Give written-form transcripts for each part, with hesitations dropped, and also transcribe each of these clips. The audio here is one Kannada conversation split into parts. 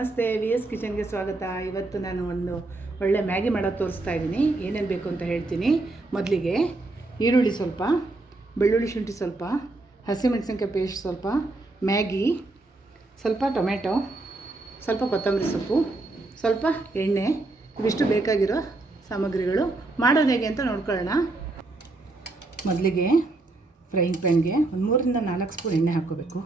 ನಮಸ್ತೆ, ವಿ ಎಸ್ ಕಿಚನ್ಗೆ ಸ್ವಾಗತ. ಇವತ್ತು ನಾನು ಒಂದು ಒಳ್ಳೆ ಮ್ಯಾಗಿ ಮಾಡೋದು ತೋರಿಸ್ತಾ ಇದ್ದೀನಿ. ಏನೇನು ಬೇಕು ಅಂತ ಹೇಳ್ತೀನಿ. ಮೊದಲಿಗೆ ಈರುಳ್ಳಿ ಸ್ವಲ್ಪ, ಬೆಳ್ಳುಳ್ಳಿ ಶುಂಠಿ ಸ್ವಲ್ಪ, ಹಸಿಮೆಣಸಿನ್ಕಾಯಿ ಪೇಸ್ಟ್ ಸ್ವಲ್ಪ, ಮ್ಯಾಗಿ ಸ್ವಲ್ಪ, ಟೊಮೆಟೊ ಸ್ವಲ್ಪ, ಕೊತ್ತಂಬರಿ ಸೊಪ್ಪು ಸ್ವಲ್ಪ, ಎಣ್ಣೆ. ಇವಿಷ್ಟು ಬೇಕಾಗಿರೋ ಸಾಮಗ್ರಿಗಳು. ಮಾಡೋದು ಹೇಗೆ ಅಂತ ನೋಡ್ಕೊಳ್ಳೋಣ. ಮೊದಲಿಗೆ ಫ್ರೈಯಿಂಗ್ ಪ್ಯಾನ್ಗೆ ಒಂದು 3ರಿಂದ 4 ಸ್ಪೂನ್ ಎಣ್ಣೆ ಹಾಕ್ಕೋಬೇಕು.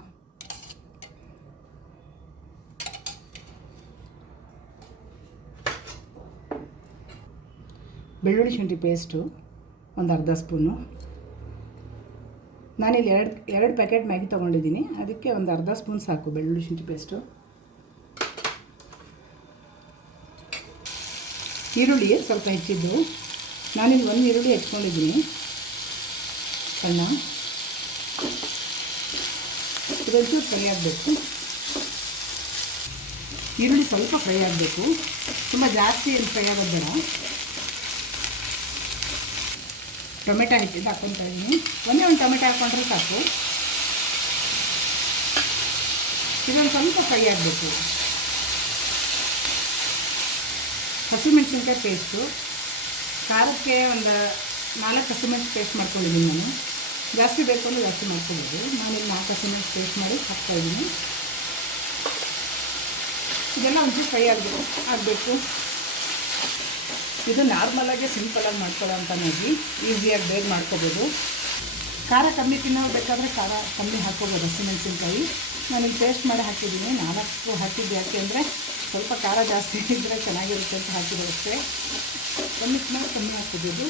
ಬೆಳ್ಳುಳ್ಳಿ ಶುಂಠಿ ಪೇಸ್ಟು ಒಂದು ಅರ್ಧ ಸ್ಪೂನು. ನಾನಿಲ್ಲಿ ಎರಡು ಪ್ಯಾಕೆಟ್ ಮ್ಯಾಗಿ ತೊಗೊಂಡಿದ್ದೀನಿ, ಅದಕ್ಕೆ ಒಂದು ಅರ್ಧ ಸ್ಪೂನ್ ಸಾಕು ಬೆಳ್ಳುಳ್ಳಿ ಶುಂಠಿ ಪೇಸ್ಟು. ಈರುಳ್ಳಿ ಸ್ವಲ್ಪ ಹೆಚ್ಚಿದ್ದು, ನಾನಿಲ್ಲಿ ಒಂದು ಈರುಳ್ಳಿ ಹೆಚ್ಕೊಂಡಿದ್ದೀನಿ ಸಣ್ಣ. ಇದೊಂಚೂರು ಫ್ರೈ ಆಗಬೇಕು. ಈರುಳ್ಳಿ ಸ್ವಲ್ಪ ಫ್ರೈ ಆಗಬೇಕು, ತುಂಬ ಜಾಸ್ತಿ ಏನು ಫ್ರೈ ಆಗೋದು ಬೇಡ. ಟೊಮೆಟೊ ಹೆಚ್ಚಿದ್ದು ಹಾಕ್ಕೊತಾ ಇದ್ದೀನಿ. ಒಂದೇ ಒಂದು ಟೊಮೆಟೊ ಹಾಕ್ಕೊಂಡ್ರೆ ಸಾಕು. ಇದೊಂದು ಸ್ವಲ್ಪ ಫ್ರೈ ಆಗಬೇಕು. ಹಸಿಮೆಣಸಿನ್ಕಾಯಿ ಪೇಸ್ಟು, ಖಾರಕ್ಕೆ ಒಂದು 4 ಹಸಿಮೆಣಸು ಪೇಸ್ಟ್ ಮಾಡ್ಕೊಂಡಿದ್ದೀನಿ ನಾನು. ಜಾಸ್ತಿ ಬೇಕು ಅಂದರೆ ಜಾಸ್ತಿ ಮಾಡ್ಕೊಬೋದು. ನಾನಿಲ್ಲಿ 4 ಹಸಿಮೆಣಸು ಪೇಸ್ಟ್ ಮಾಡಿ ಹಾಕ್ತಾಯಿದ್ದೀನಿ. ಇದೆಲ್ಲ ಒಂಚೂರು ಫ್ರೈ ಆಗಬೇಕು. ಇದು ನಾರ್ಮಲಾಗಿ ಸಿಂಪಲಾಗಿ ಮಾಡ್ಕೊಳ್ಳೋಂಥ ಮ್ಯಾಗಿ, ಈಸಿಯಾಗಿ ಬೇಗ ಮಾಡ್ಕೋಬೋದು. ಖಾರ ಕಮ್ಮಿ ತಿನ್ನೋದು ಬೇಕಾದರೆ ಖಾರ ಕಮ್ಮಿ ಹಾಕ್ಕೋಬೋದು. ಹಸಿಮೆಣಸಿನ್ಕಾಯಿ ನಾನಿಲ್ಲಿ ಪೇಸ್ಟ್ ಮಾಡಿ ಹಾಕಿದ್ದೀನಿ. 4 ಹಾಕಿದ್ದು ಯಾಕೆ ಅಂದರೆ ಸ್ವಲ್ಪ ಖಾರ ಜಾಸ್ತಿ ಇದ್ದರೆ ಚೆನ್ನಾಗಿರುತ್ತೆ ಅಂತ ಹಾಕಿರೋದಷ್ಟೇ. ಕಮ್ಮಿ ಹಾಕ್ಕೋಬೋದು.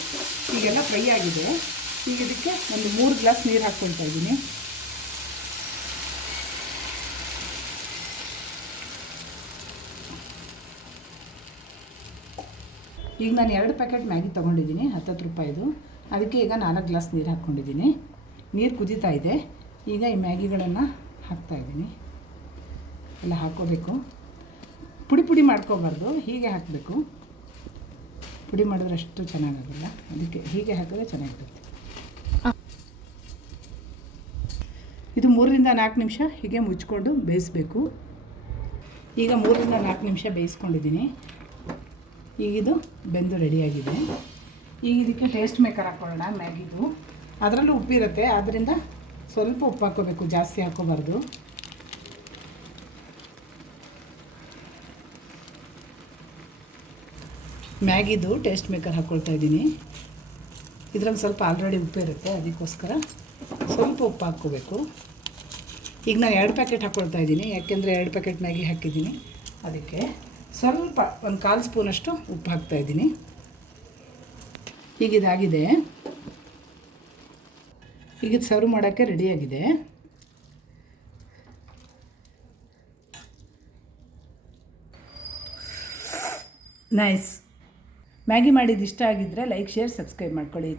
ಈಗೆಲ್ಲ ಫ್ರೈ ಆಗಿದೆ. ಈಗ ಇದಕ್ಕೆ ಒಂದು 3 ಗ್ಲಾಸ್ ನೀರು ಹಾಕ್ಕೊಳ್ತಾ ಇದ್ದೀನಿ. ಈಗ ನಾನು 2 ಪ್ಯಾಕೆಟ್ ಮ್ಯಾಗಿ ತೊಗೊಂಡಿದ್ದೀನಿ, 10 ರೂಪಾಯಿದು. ಅದಕ್ಕೆ ಈಗ 4 ಗ್ಲಾಸ್ ನೀರು ಹಾಕ್ಕೊಂಡಿದ್ದೀನಿ. ನೀರು ಕುದೀತಾ ಇದೆ. ಈಗ ಈ ಮ್ಯಾಗಿಗಳನ್ನು ಹಾಕ್ತಾಯಿದ್ದೀನಿ. ಎಲ್ಲ ಹಾಕ್ಕೋಬೇಕು. ಪುಡಿ ಮಾಡ್ಕೋಬಾರ್ದು, ಹೀಗೆ ಹಾಕಬೇಕು. ಪುಡಿ ಮಾಡಿದ್ರೆ ಅಷ್ಟು ಚೆನ್ನಾಗಾಗಲ್ಲ, ಅದಕ್ಕೆ ಹೀಗೆ ಹಾಕಿದ್ರೆ ಚೆನ್ನಾಗಿರುತ್ತೆ. ಇದು 3ರಿಂದ 4 ನಿಮಿಷ ಹೀಗೆ ಮುಚ್ಕೊಂಡು ಬೇಯಿಸಬೇಕು. ಈಗ 3ರಿಂದ 4 ನಿಮಿಷ ಬೇಯಿಸ್ಕೊಂಡಿದ್ದೀನಿ. ಈಗಿದು ಬೆಂದು ರೆಡಿಯಾಗಿದೆ. ಈಗ ಇದಕ್ಕೆ ಟೇಸ್ಟ್ ಮೇಕರ್ ಹಾಕ್ಕೊಳ್ಳೋಣ. ಮ್ಯಾಗಿದು ಅದರಲ್ಲೂ ಉಪ್ಪಿರುತ್ತೆ, ಆದ್ದರಿಂದ ಸ್ವಲ್ಪ ಉಪ್ಪು ಹಾಕ್ಕೋಬೇಕು, ಜಾಸ್ತಿ ಹಾಕ್ಕೋಬಾರ್ದು. ಮ್ಯಾಗಿದು ಟೇಸ್ಟ್ ಮೇಕರ್ ಹಾಕ್ಕೊಳ್ತಾ ಇದ್ದೀನಿ. ಇದ್ರಲ್ಲಿ ಸ್ವಲ್ಪ ಆಲ್ರೆಡಿ ಉಪ್ಪಿರುತ್ತೆ, ಅದಕ್ಕೋಸ್ಕರ ಸ್ವಲ್ಪ ಉಪ್ಪು ಹಾಕ್ಕೋಬೇಕು. ಈಗ ನಾನು 2 ಪ್ಯಾಕೆಟ್ ಹಾಕ್ಕೊಳ್ತಾ ಇದ್ದೀನಿ, ಯಾಕೆಂದರೆ 2 ಪ್ಯಾಕೆಟ್ ಮ್ಯಾಗಿ ಹಾಕಿದ್ದೀನಿ. ಅದಕ್ಕೆ ಸ್ವಲ್ಪ ಒಂದು 1/4 ಸ್ಪೂನಷ್ಟು ಉಪ್ಪು ಹಾಕ್ತಾಯಿದ್ದೀನಿ. ಈಗ ಇದಾಗಿದೆ. ಈಗ ಇದು ಸರ್ವ್ ಮಾಡೋಕ್ಕೆ ರೆಡಿಯಾಗಿದೆ. ನೈಸ್. ಮ್ಯಾಗಿ ಮಾಡಿದ್ದು ಇಷ್ಟ ಆಗಿದ್ದರೆ ಲೈಕ್, ಶೇರ್, ಸಬ್ಸ್ಕ್ರೈಬ್ ಮಾಡ್ಕೊಳ್ಳಿ.